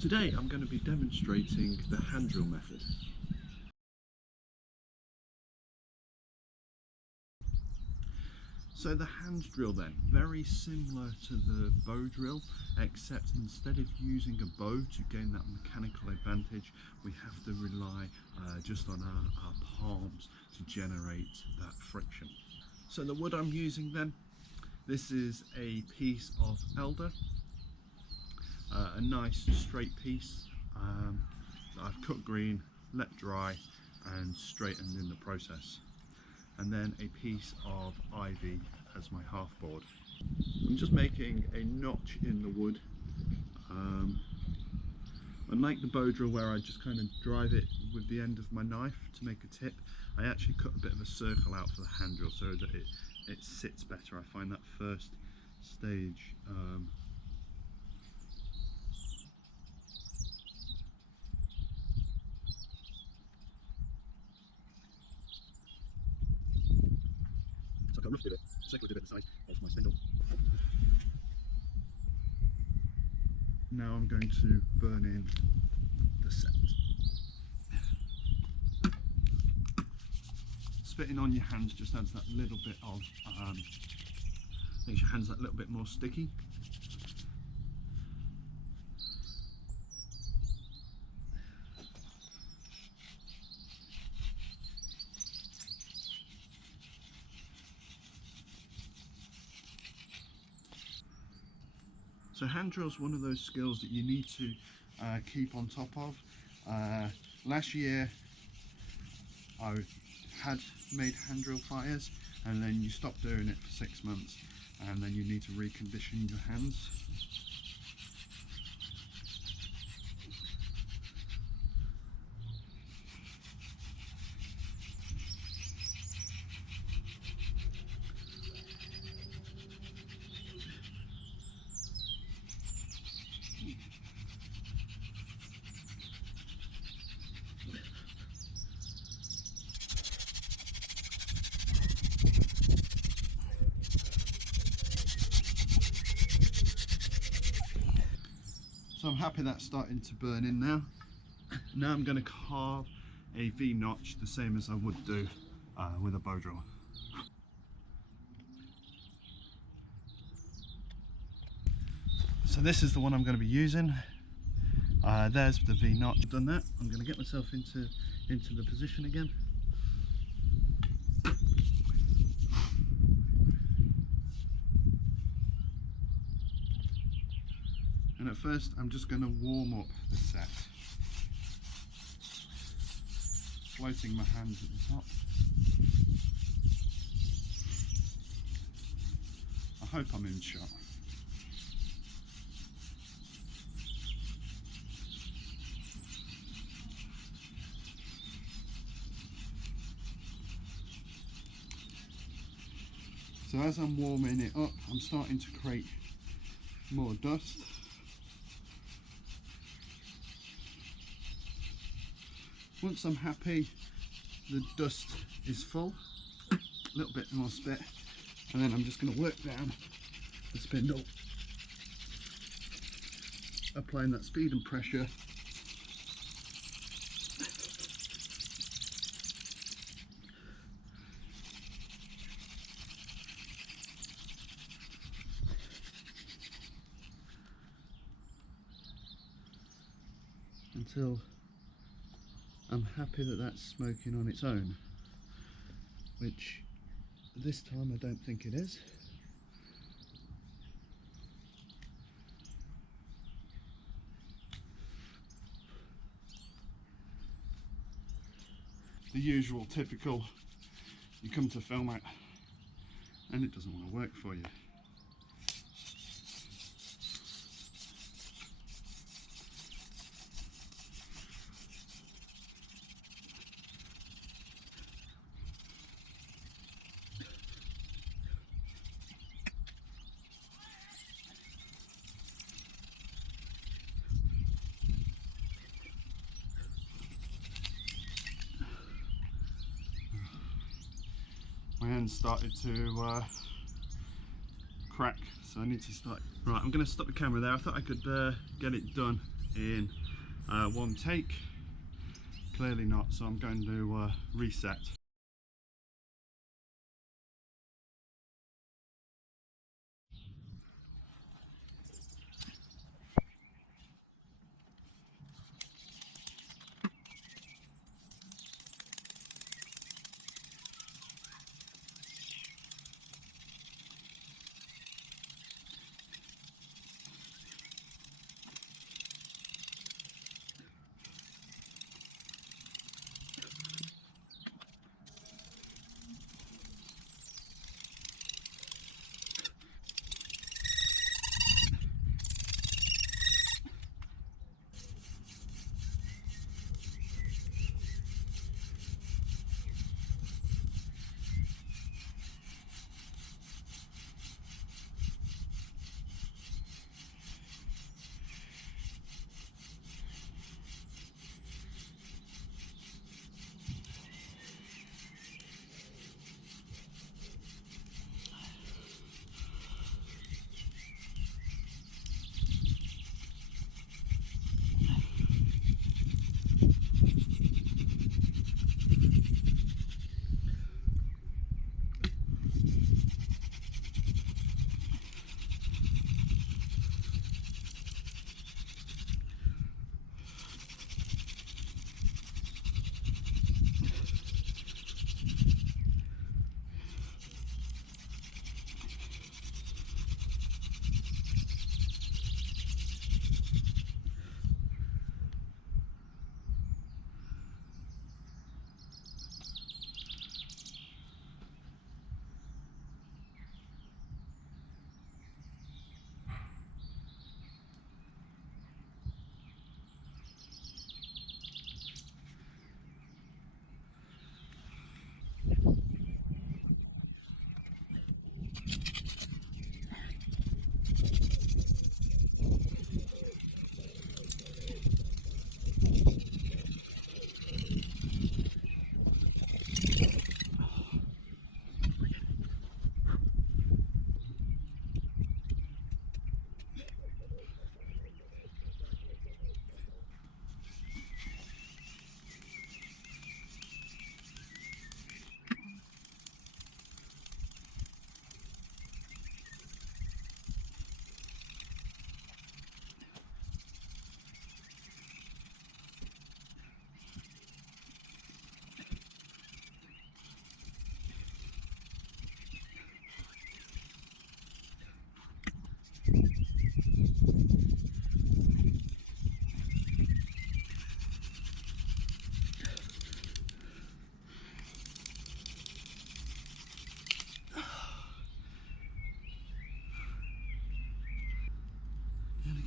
Today I'm going to be demonstrating the hand drill method. So the hand drill then, very similar to the bow drill, except instead of using a bow to gain that mechanical advantage, we have to rely just on our palms to generate that friction. So the wood I'm using then, this is a piece of elder, a nice straight piece that I've cut green, let dry and straightened in the process. And then a piece of ivy as my half board. I'm just making a notch in the wood. Unlike the bow drill where I just kind of drive it with the end of my knife to make a tip, I actually cut a bit of a circle out for the hand drill so that it sits better. I find that first stage so I've got a rough divot, circular divot the size of my spindle. Now I'm going to burn in the set. Spitting on your hands just adds that little bit of, makes your hands that little bit more sticky. So hand drill is one of those skills that you need to keep on top of. Last year I had made hand drill fires, and then you stop doing it for 6 months, and then you need to recondition your hands. So I'm happy that's starting to burn in now. Now I'm going to carve a V notch the same as I would do with a bow drill. So this is the one I'm going to be using. There's the V notch. I've done that. I'm going to get myself into the position again. And at first I'm just going to warm up the set, floating my hands at the top. I hope I'm in shot. So as I'm warming it up, I'm starting to create more dust. Once I'm happy the dust is full, a little bit more spit, and then I'm just going to work down the spindle, applying that speed and pressure. Until I'm happy that that's smoking on its own, which this time I don't think it is. The usual typical, you come to film it and it doesn't want to work for you. My hand started to crack, so I need to start. Right, I'm going to stop the camera there. I thought I could get it done in one take. Clearly not, so I'm going to reset.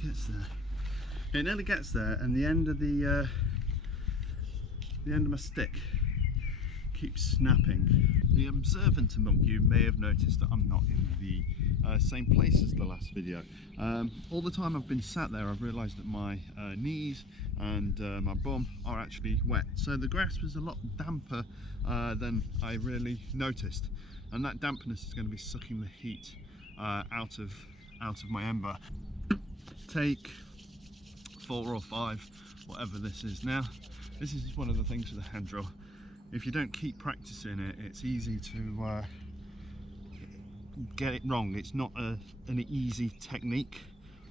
Gets there. It nearly gets there, and the end of my stick keeps snapping. The observant among you may have noticed that I'm not in the same place as the last video. All the time I've been sat there, I've realised that my knees and my bum are actually wet. So the grass was a lot damper than I really noticed, and that dampness is going to be sucking the heat out of my ember. Take 4 or 5, whatever this is. Now, this is one of the things with the hand drill. If you don't keep practicing it, it's easy to get it wrong. It's not an easy technique.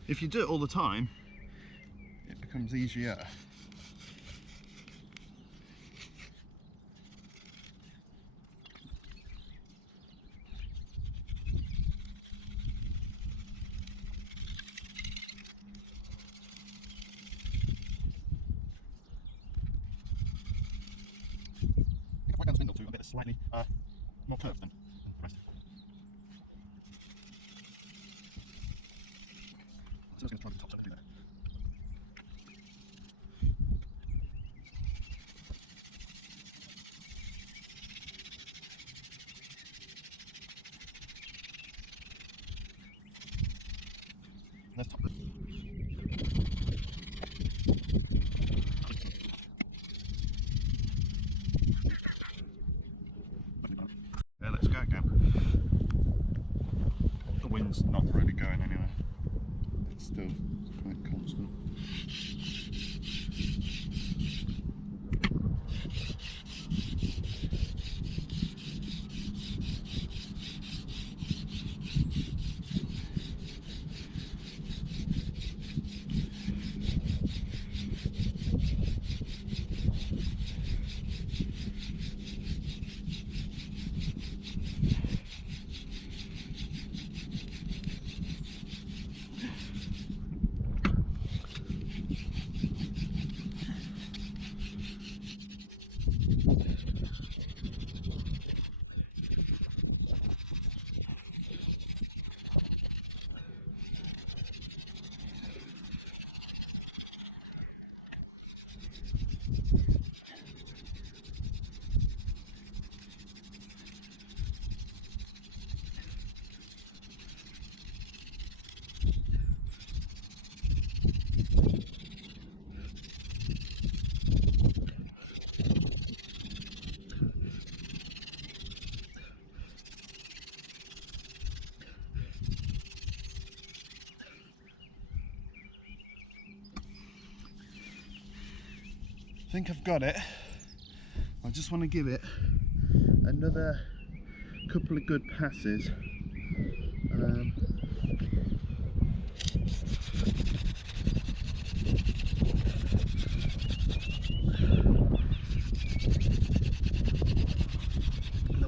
If you do it all the time, it becomes easier. Down the spindle to a bit slightly more curved than the rest. So I was going to try the top side through there. Let's top it. Okay, let's go. I think I've got it. I just want to give it another couple of good passes. The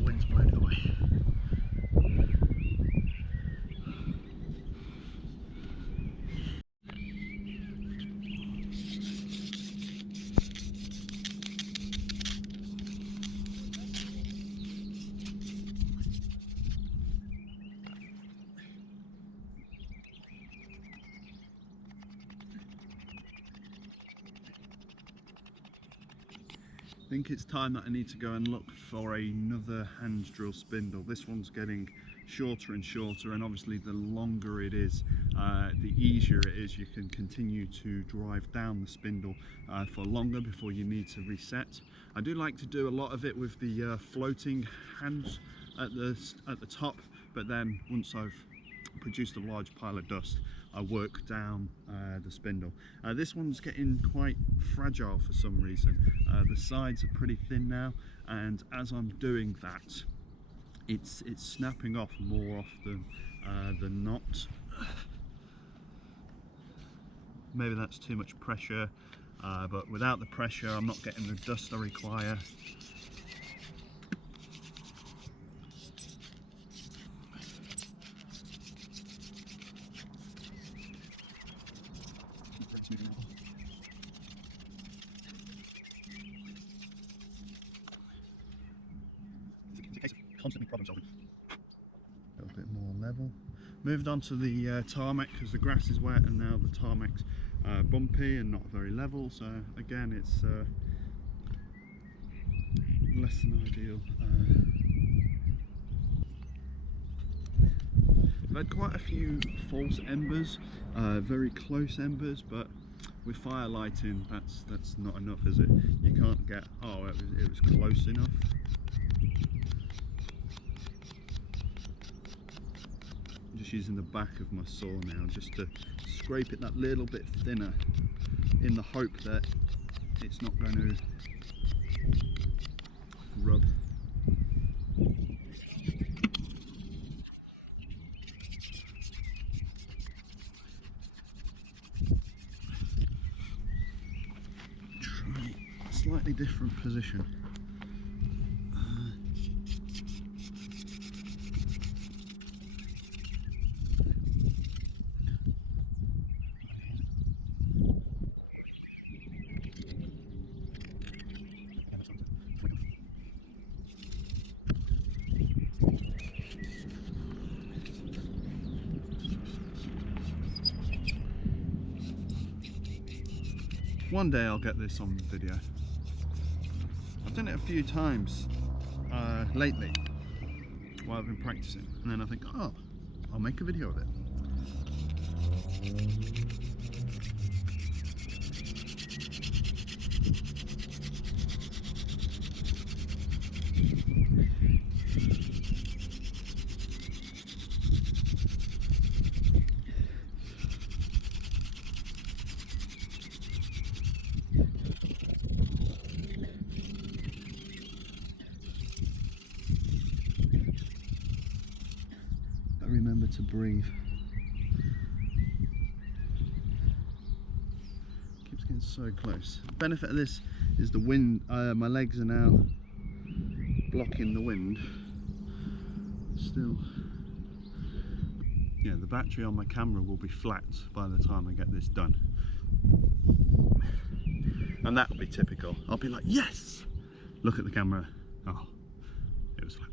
wind's blowing it away. I think it's time that I need to go and look for another hand drill spindle. This one's getting shorter and shorter, and obviously the longer it is, the easier it is. You can continue to drive down the spindle for longer before you need to reset. I do like to do a lot of it with the floating hands at the top, but then once I've produced a large pile of dust, I work down the spindle. This one's getting quite fragile for some reason. The sides are pretty thin now, and as I'm doing that, it's snapping off more often than not. Maybe that's too much pressure, but without the pressure I'm not getting the dust I require. It's a case of constantly problem solving. A little bit more level. Moved on to the tarmac because the grass is wet, and now the tarmac's bumpy and not very level, so again it's less than ideal. I've had quite a few false embers, very close embers, but with fire lighting that's not enough, is it? You can't get, oh, it was close enough. I'm just using the back of my saw now just to scrape it that little bit thinner, in the hope that it's not going to rub. Try a slightly different position. One day I'll get this on video. I've done it a few times lately while I've been practicing, and then I think, oh, I'll make a video of it. Remember to breathe. Keeps getting so close. The benefit of this is the wind. My legs are now blocking the wind. Still, yeah, the battery on my camera will be flat by the time I get this done, and that'll be typical. I'll be like, yes, look at the camera. Oh, it was flat.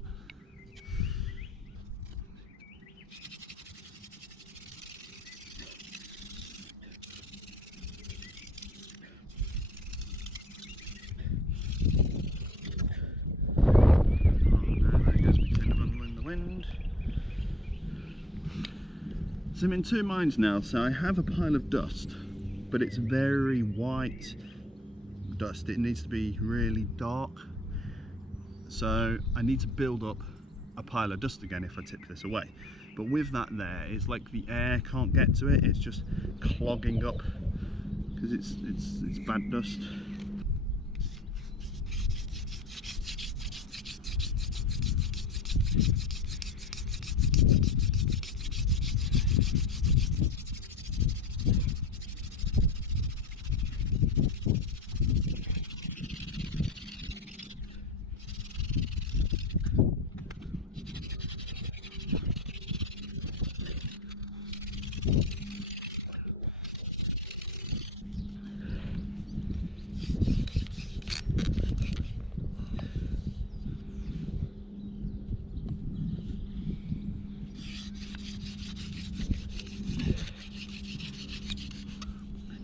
So I'm in two minds now. So I have a pile of dust, but it's very white dust. It needs to be really dark. So I need to build up a pile of dust again if I tip this away. But with that there, it's like the air can't get to it. It's just clogging up because it's bad dust.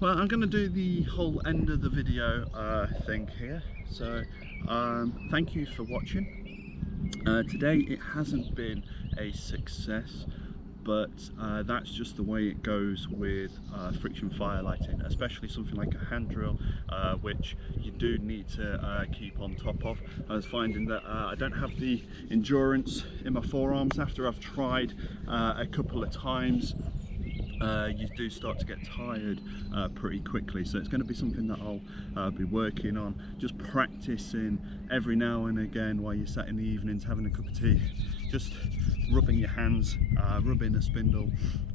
Well, I'm going to do the whole end of the video thing here. So thank you for watching. Today it hasn't been a success, but that's just the way it goes with friction firelighting, especially something like a hand drill, which you do need to keep on top of. I was finding that I don't have the endurance in my forearms after I've tried a couple of times. You do start to get tired pretty quickly, so it's going to be something that I'll be working on, just practicing every now and again while you're sat in the evenings having a cup of tea, just rubbing your hands, rubbing a spindle,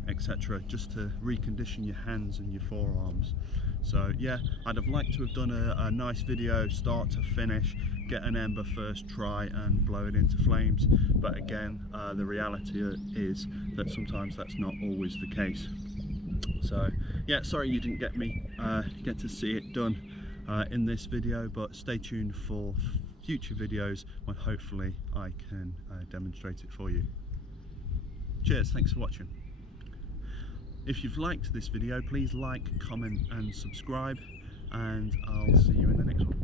etc., just to recondition your hands and your forearms. So yeah, I'd have liked to have done a nice video start to finish, get an ember first try and blow it into flames, but again the reality is that sometimes that's not always the case. So yeah, sorry you didn't get to see it done in this video, but stay tuned for future videos when hopefully I can demonstrate it for you. Cheers, thanks for watching. If you've liked this video, please like, comment and subscribe, and I'll see you in the next one.